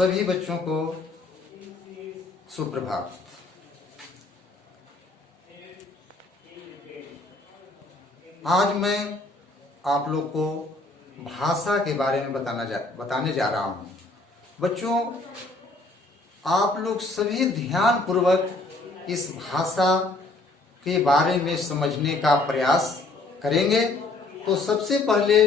सभी बच्चों को सुप्रभात। आज मैं आप लोग को भाषा के बारे में बताने जा रहा हूँ। बच्चों, आप लोग सभी ध्यान पूर्वक इस भाषा के बारे में समझने का प्रयास करेंगे। तो सबसे पहले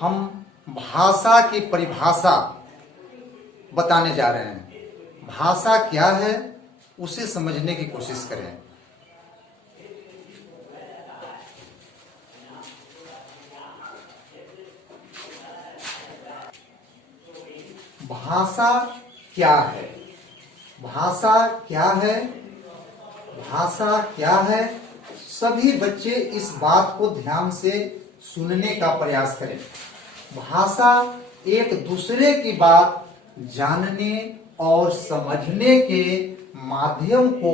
हम भाषा की परिभाषा बताने जा रहे हैं। भाषा क्या है उसे समझने की कोशिश करें। भाषा क्या है? भाषा क्या है? भाषा क्या है? सभी बच्चे इस बात को ध्यान से सुनने का प्रयास करें। भाषा एक दूसरे की बात जानने और समझने के माध्यम को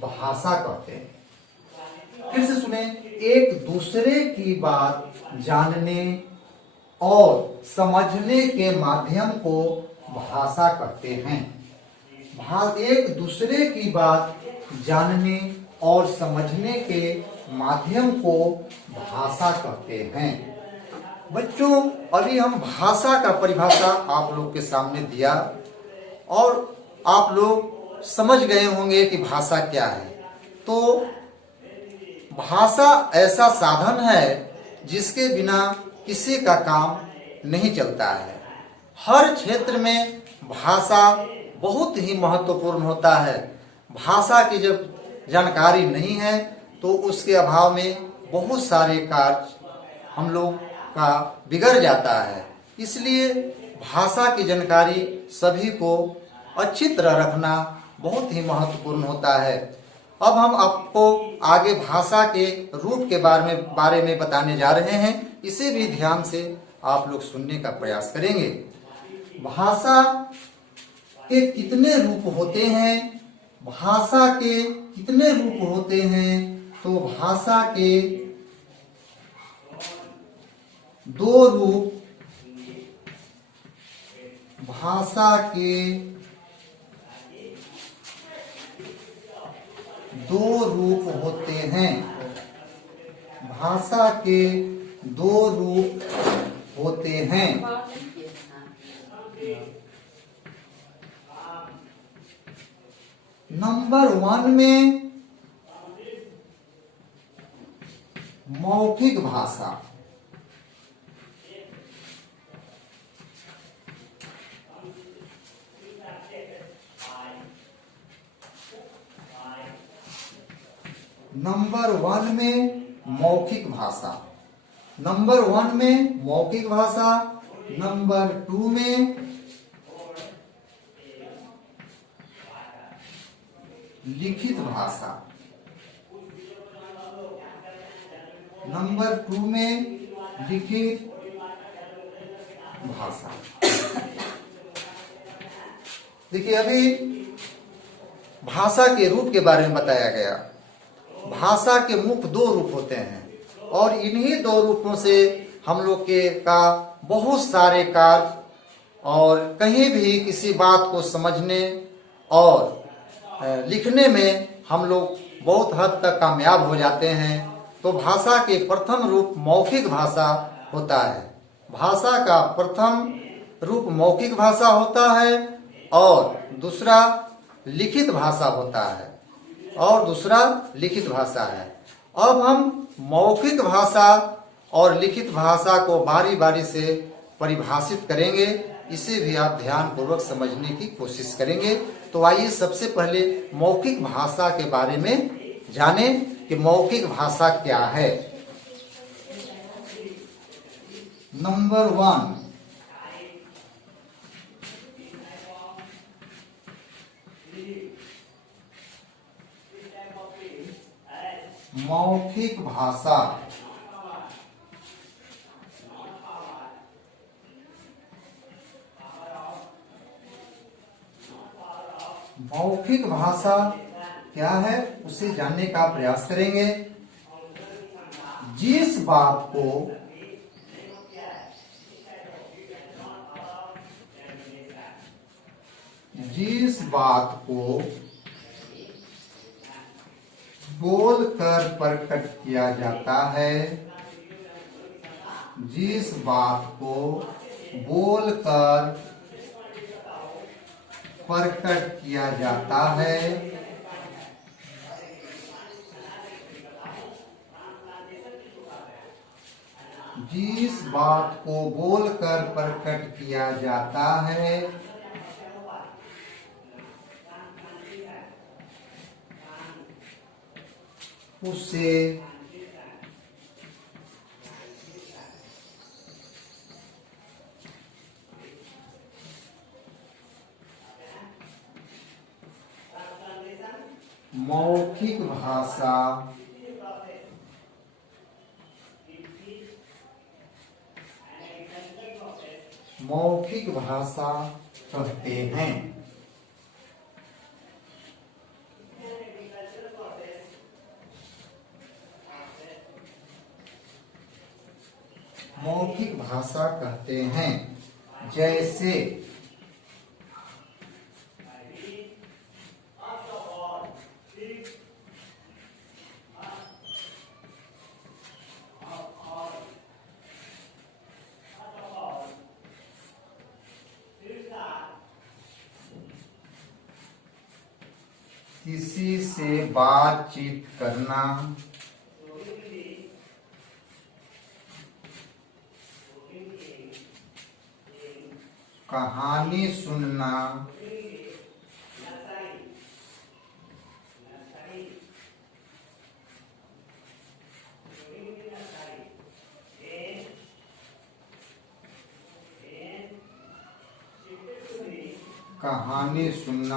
भाषा कहते हैं। फिर से सुने, एक दूसरे की बात जानने और समझने के माध्यम को भाषा कहते हैं। एक दूसरे की बात जानने और समझने के माध्यम को भाषा कहते हैं। बच्चों, अभी हम भाषा का परिभाषा आप लोग के सामने दिया और आप लोग समझ गए होंगे कि भाषा क्या है। तो भाषा ऐसा साधन है जिसके बिना किसी का काम नहीं चलता है। हर क्षेत्र में भाषा बहुत ही महत्वपूर्ण होता है। भाषा की जब जानकारी नहीं है तो उसके अभाव में बहुत सारे कार्य हम लोग का बिगड़ जाता है। इसलिए भाषा की जानकारी सभी को अच्छी तरह रखना बहुत ही महत्वपूर्ण होता है। अब हम आपको आगे भाषा के रूप के बारे में बताने जा रहे हैं। इसे भी ध्यान से आप लोग सुनने का प्रयास करेंगे। भाषा के कितने रूप होते हैं? भाषा के कितने रूप होते हैं? तो भाषा के दो रूप, भाषा के दो रूप होते हैं। भाषा के दो रूप होते हैं। नंबर 1 में मौखिक भाषा। नंबर 1 में मौखिक भाषा। नंबर 1 में मौखिक भाषा। नंबर 2 में लिखित भाषा। नंबर 2 में लिखित भाषा। देखिए, अभी भाषा के रूप के बारे में बताया गया। भाषा के मुख्य दो रूप होते हैं और इन्हीं दो रूपों से हम लोग के का बहुत सारे कार्य और कहीं भी किसी बात को समझने और लिखने में हम लोग बहुत हद तक कामयाब हो जाते हैं। तो भाषा के प्रथम रूप मौखिक भाषा होता है। भाषा का प्रथम रूप मौखिक भाषा होता है और दूसरा लिखित भाषा होता है और दूसरा लिखित भाषा है। अब हम मौखिक भाषा और लिखित भाषा को बारी बारी से परिभाषित करेंगे। इसे भी आप ध्यान पूर्वक समझने की कोशिश करेंगे। तो आइए सबसे पहले मौखिक भाषा के बारे में जानें कि मौखिक भाषा क्या है। नंबर 1, मौखिक भाषा। मौखिक भाषा क्या है उसे जानने का प्रयास करेंगे। जिस बात को जिस बात को बोलकर प्रकट किया जाता है, जिस बात को बोलकर प्रकट किया जाता है, जिस बात को बोलकर प्रकट किया जाता है, उसे मौखिक भाषा कहते हैं। मौखिक भाषा कहते हैं। जैसे किसी से बातचीत करना, कहानी सुनना,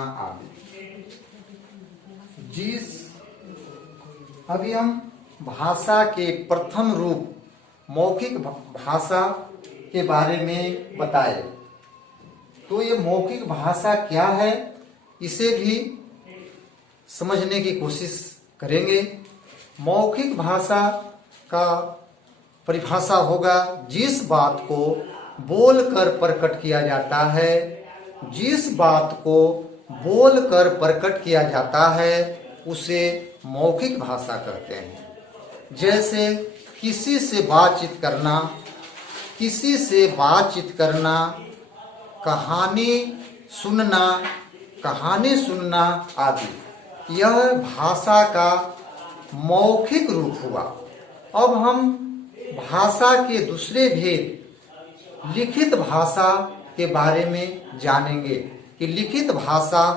आदि। अभी हम भाषा के प्रथम रूप मौखिक भाषा के बारे में बताए। तो ये मौखिक भाषा क्या है, इसे भी समझने की कोशिश करेंगे। मौखिक भाषा का परिभाषा होगा जिस बात को बोलकर प्रकट किया जाता है, जिस बात को बोलकर प्रकट किया जाता है उसे मौखिक भाषा कहते हैं। जैसे किसी से बातचीत करना, किसी से बातचीत करना, कहानी सुनना आदि। यह भाषा का मौखिक रूप हुआ। अब हम भाषा के दूसरे भेद लिखित भाषा के बारे में जानेंगे कि लिखित भाषा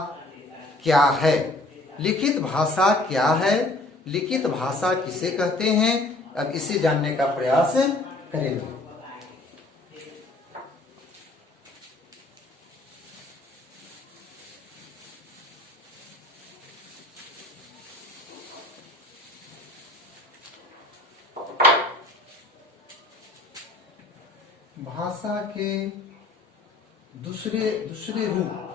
क्या है। लिखित भाषा क्या है, लिखित भाषा किसे कहते हैं, अब इसे जानने का प्रयास करेंगे। भाषा के दूसरे रूप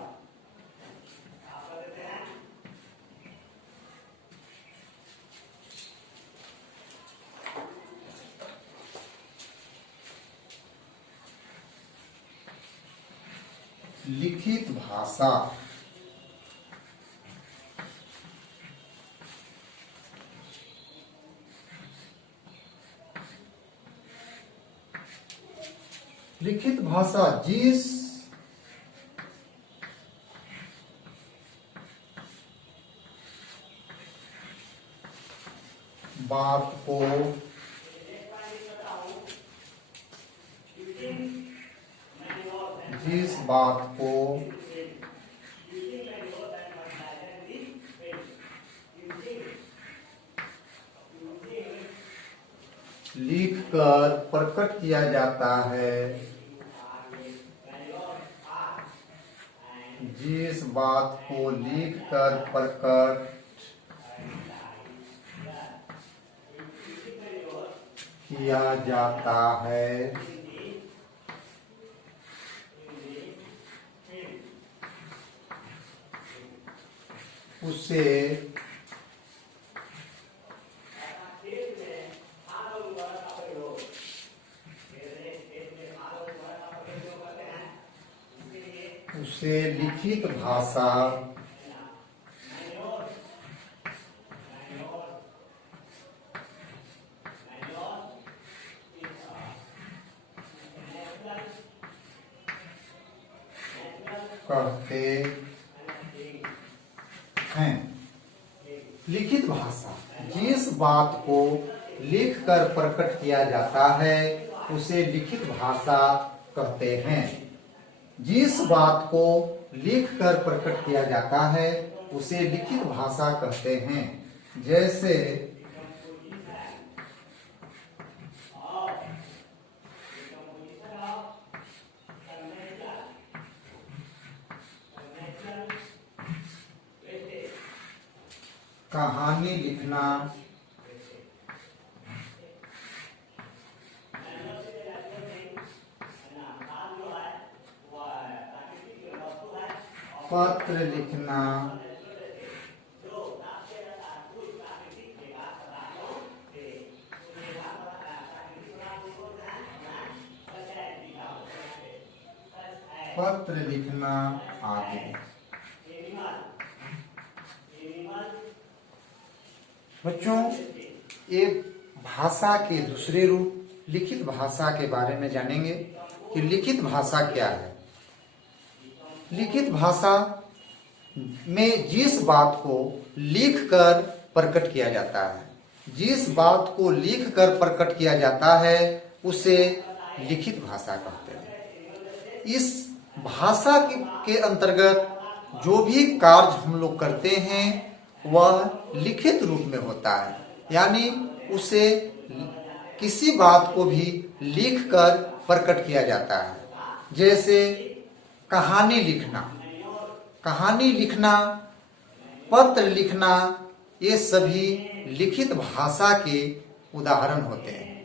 लिखित भाषा। लिखित भाषा जिस बात को लिखकर प्रकट किया जाता है, जिस बात को लिखकर प्रकट किया जाता है उसे उसे लिखित भाषा कहते हैं। लिखित भाषा जिस बात को लिखकर प्रकट किया जाता है उसे लिखित भाषा कहते हैं। जिस बात को लिखकर प्रकट किया जाता है उसे लिखित भाषा कहते हैं। जैसे कहानी लिखना, पत्र लिखना, पत्र लिखना आदि। बच्चों, ये भाषा के दूसरे रूप लिखित भाषा के बारे में जानेंगे कि लिखित भाषा क्या है। लिखित भाषा में जिस बात को लिखकर प्रकट किया जाता है, जिस बात को लिखकर प्रकट किया जाता है उसे लिखित भाषा कहते हैं। इस भाषा के अंतर्गत जो भी कार्य हम लोग करते हैं वह लिखित रूप में होता है, यानी उसे किसी बात को भी लिखकर प्रकट किया जाता है। जैसे कहानी लिखना, कहानी लिखना, पत्र लिखना, ये सभी लिखित भाषा के उदाहरण होते हैं।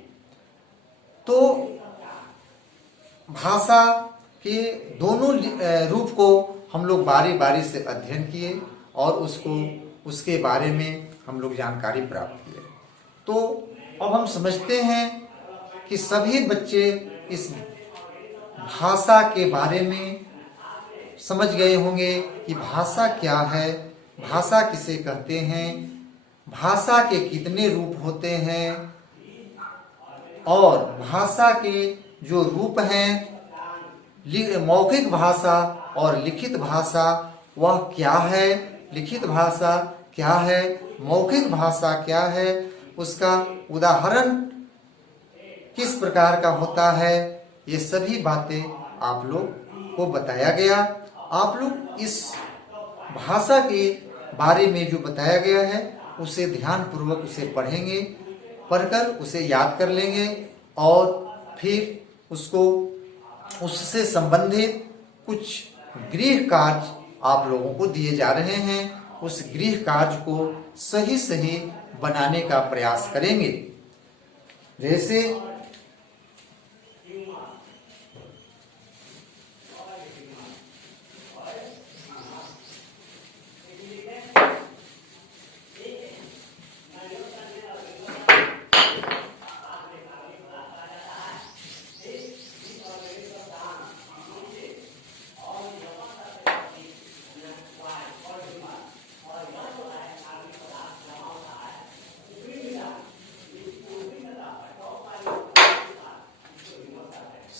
तो भाषा के दोनों रूप को हम लोग बारी बारी से अध्ययन किए और उसके बारे में हम लोग जानकारी प्राप्त किए। तो अब हम समझते हैं कि सभी बच्चे इस भाषा के बारे में समझ गए होंगे कि भाषा क्या है, भाषा किसे कहते हैं, भाषा के कितने रूप होते हैं और भाषा के जो रूप हैं मौखिक भाषा और लिखित भाषा वह क्या है, लिखित भाषा क्या है, मौखिक भाषा क्या है, उसका उदाहरण किस प्रकार का होता है, ये सभी बातें आप लोग को बताया गया। आप लोग इस भाषा के बारे में जो बताया गया है उसे ध्यान पूर्वक उसे पढ़ेंगे, पढ़कर उसे याद कर लेंगे और फिर उससे संबंधित कुछ गृह कार्य आप लोगों को दिए जा रहे हैं, उस गृह कार्य को सही सही बनाने का प्रयास करेंगे। जैसे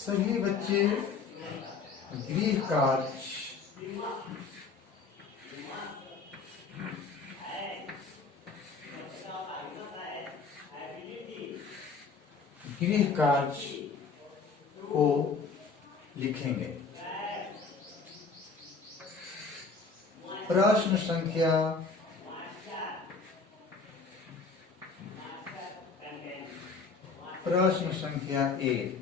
सभी बच्चे गृह कार्य को लिखेंगे। प्रश्न संख्या एक,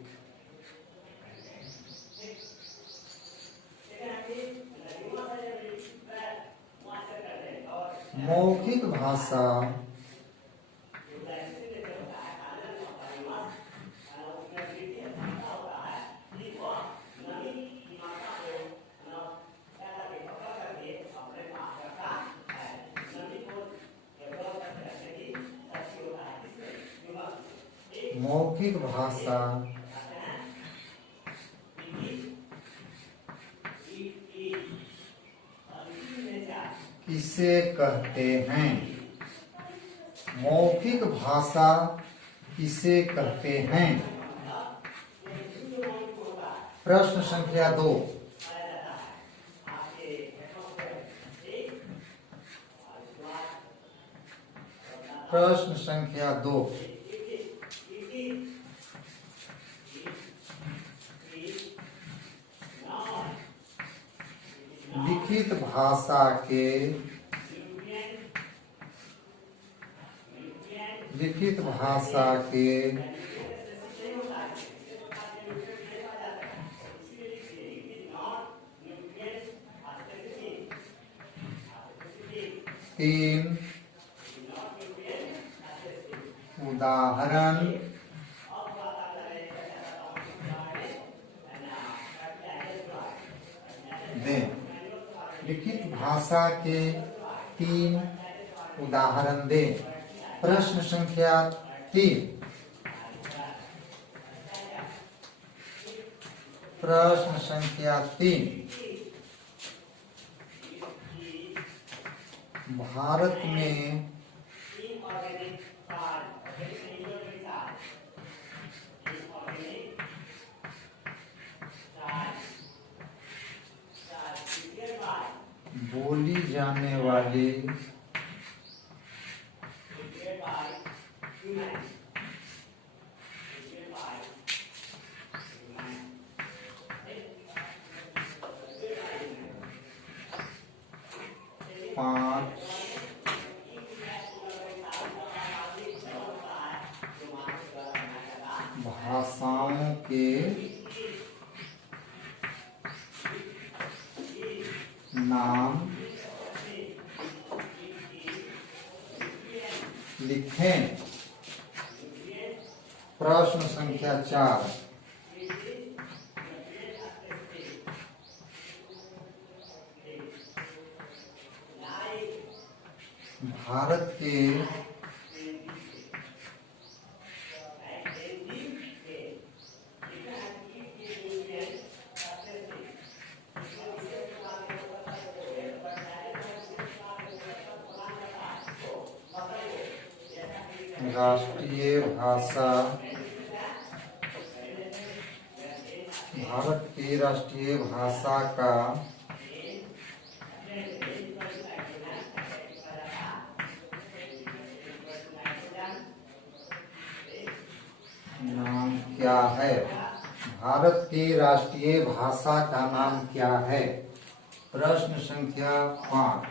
मौखिक भाषा मौखिक भाषा किसे कहते हैं? मौखिक भाषा किसे कहते हैं? प्रश्न संख्या 2। प्रश्न संख्या 2। लिखित भाषा के 3 उदाहरण दें। लिखित भाषा के 3 उदाहरण दें। प्रश्न संख्या 3। प्रश्न संख्या 3। भारत में बोली जाने वाली पांच भाषाओं के नाम लिखें। प्रश्न संख्या 4। भारत के राष्ट्रीय भाषा, भारत की राष्ट्रीय भाषा का नाम क्या है? भारत की राष्ट्रीय भाषा का नाम क्या है? प्रश्न संख्या 5।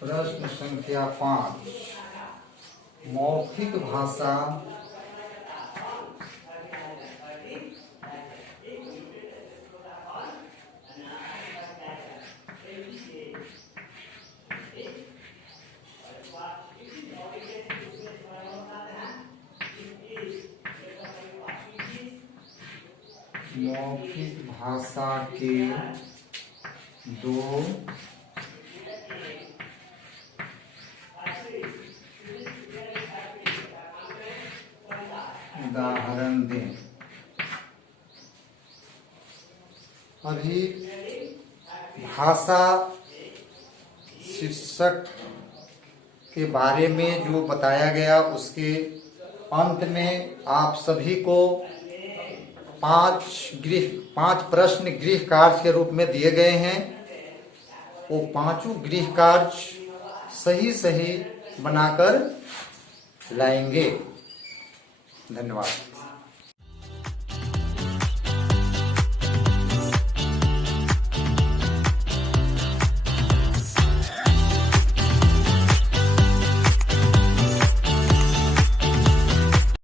प्रश्न संख्या 5। मौखिक भाषा के 2 उदाहरण दें। अभी भाषा शीर्षक के बारे में जो बताया गया उसके अंत में आप सभी को 5 प्रश्न गृह कार्य के रूप में दिए गए हैं। वो 5 गृह कार्य सही बनाकर लाएंगे। धन्यवाद।